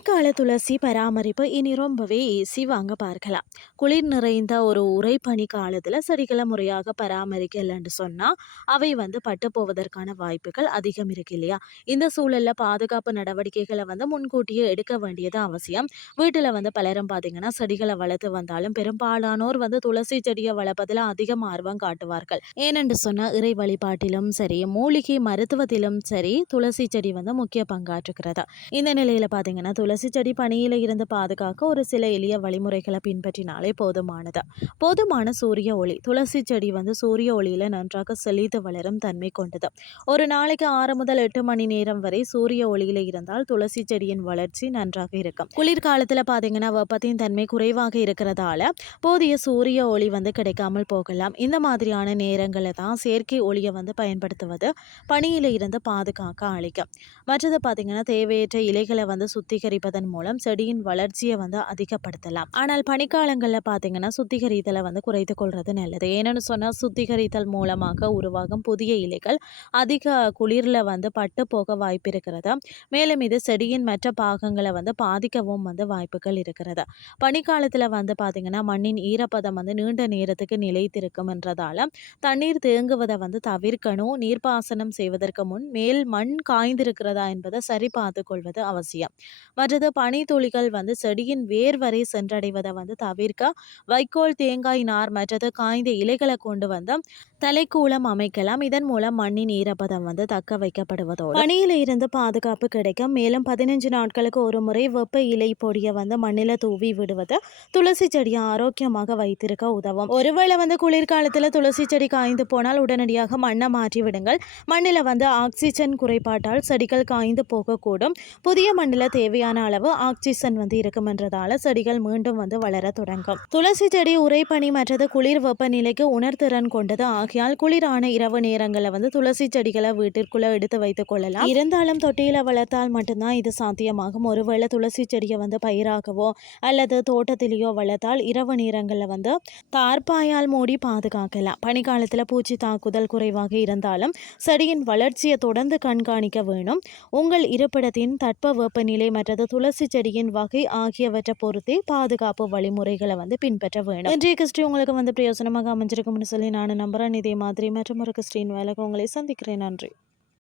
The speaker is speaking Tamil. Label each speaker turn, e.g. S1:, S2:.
S1: துளசி பராமரிப்பு இனி ரொம்பவே ஈஸி வாங்க பார்க்கலாம். குளிர் நிறைந்த ஒரு உரை பனி காலத்தில் செடிகளை முறையாக பராமரிக்கலைன்னு சொன்னால் அவை வந்து பட்டு போவதற்கான வாய்ப்புகள் அதிகம் இருக்கு இல்லையா? இந்த சூழலில் பாதுகாப்பு நடவடிக்கைகளை வந்து முன்கூட்டியே எடுக்க வேண்டியது அவசியம். வீட்டில் வந்து பலரும் பார்த்தீங்கன்னா செடிகளை வளர்த்து வந்தாலும் பெரும்பாலானோர் வந்து துளசி செடியை வளர்ப்பதில் அதிகம் ஆர்வம் காட்டுவார்கள். ஏனென்று சொன்னால் இறை வழிபாட்டிலும் சரி மூலிகை மருத்துவத்திலும் சரி துளசி செடி வந்து முக்கிய பங்காற்றுகிறது. இந்த நிலையில் பார்த்தீங்கன்னா துளசி செடி பனியில் இருந்து பாதுகாக்க ஒரு சில எளிய வழிமுறைகளை பின்பற்றினாலே போதுமானது? போதுமான சூரிய ஒளி. துளசி செடி வந்து சூரிய ஒளியில் நன்றாக செழித்து வளரும் தன்மை கொண்டது. ஒரு நாளைக்கு ஆறு முதல் எட்டு மணி நேரம் வரை சூரிய ஒளியில் இருந்தால் துளசி செடியின் வளர்ச்சி நன்றாக இருக்கும். குளிர்காலத்தில் பார்த்தீங்கன்னா வெப்பத்தின் தன்மை குறைவாக இருக்கிறதால போதிய சூரிய ஒளி வந்து கிடைக்காமல் போகலாம். இந்த மாதிரியான நேரங்களில் தான் செயற்கை ஒளியை வந்து பயன்படுத்துவது பனியில் இருந்து பாதுகாக்க அளிக்கும். மற்றது பார்த்தீங்கன்னா தேவையற்ற இலைகளை வந்து சுத்திகரிப்பதன் மூலம் செடியின் வளர்ச்சியை வந்து அதிகப்படுத்தலாம். ஆனால் பனிக்காலங்களில் பார்த்தீங்கன்னா சுத்திகரித்தலை வந்து குறைத்து கொள்வது நல்லது. ஏன்னு சொன்னால் சுத்திகரித்தல் மூலமாக உருவாகும் புதிய இலைகள் அதிக குளிரில் வந்து பட்டு போக வாய்ப்பு இருக்கிறது. மேலும் இது செடியின் மற்ற பாகங்களை வந்து பாதிக்கவும் வந்து வாய்ப்புகள் இருக்கிறது. பனிக்காலத்தில் வந்து பார்த்திங்கன்னா மண்ணின் ஈரப்பதம் வந்து நீண்ட நேரத்துக்கு நிலைத்திருக்கும்ன்றதால தண்ணீர் தேங்குவதை வந்து தவிர்க்கணும். நீர்ப்பாசனம் செய்வதற்கு முன் மேல் மண் காய்ந்திருக்கிறதா என்பதை சரி பார்த்து கொள்வது அவசியம். மற்றது பனித்துளிகள் வந்து செடியின் வேர் வரை சென்றடைவதை வந்து தவிர்க்க வைக்கோல் தேங்காய் நார் மற்றது காய்ந்த இலைகளை கொண்டு வந்து தலைக்கூலம் அமைக்கலாம். இதன் மூலம் மண்ணின் ஈரப்பதம் வந்து தக்க வைக்கப்படுவதோடு பனியில இருந்து பாதுகாப்பு கிடைக்கும் மேலும் பதினஞ்சு நாட்களுக்கு ஒரு முறை வெப்ப இலை பொடியை வந்து மண்ணில தூவி விடுவது துளசி செடியை ஆரோக்கியமாக வைத்திருக்க உதவும். ஒருவேளை வந்து குளிர்காலத்தில் துளசி செடி காய்ந்து போனால் உடனடியாக மண்ணை மாற்றி விடுங்கள். மண்ணில் வந்து ஆக்சிஜன் குறைபாட்டால் செடிகள் காய்ந்து போகக்கூடும். புதிய மண்ணில் தேவை தேவையான அளவு ஆக்சிஜன் வந்து இருக்குமென்றதால செடிகள் மீண்டும் வந்து வளர தொடங்கும். துளசி செடி உரைப்பனி மற்றது குளிர் வெப்பநிலைக்கு உணர்திறன் கொண்டது ஆகையால் குளிரான இரவு நேரங்களில் வந்து துளசி செடிகளை வீட்டிற்குள்ள எடுத்து வைத்துக் கொள்ளலாம். இருந்தாலும் தொட்டியில வளர்த்தால் மட்டும்தான் இது சாத்தியமாகும். ஒருவேளை துளசி செடியை வந்து பயிராகவோ அல்லது தோட்டத்திலேயோ வளர்த்தால் இரவு நேரங்களில் வந்து தார்பாயால் மூடி பாதுகாக்கலாம். பனிக்காலத்தில் பூச்சி தாக்குதல் குறைவாக இருந்தாலும் செடியின் வளர்ச்சியை தொடர்ந்து கண்காணிக்க வேணும். உங்கள் இருப்பிடத்தின் தட்ப வெப்பநிலை மற்றும் மற்றது துளசி செடியின் வகை ஆகியவற்றை பொறுத்தே பாதுகாப்பு வழிமுறைகளை வந்து பின்பற்ற வேணும். இன்றைய கிறிஸ்டி உங்களுக்கு வந்து பிரயோசனமாக அமைஞ்சிருக்கும்னு சொல்லி நான் நம்புறேன். இதே மாதிரி மற்றும் ஒரு கிறிஸ்டின் வேலைக்கு உங்களை சந்திக்கிறேன். நன்றி.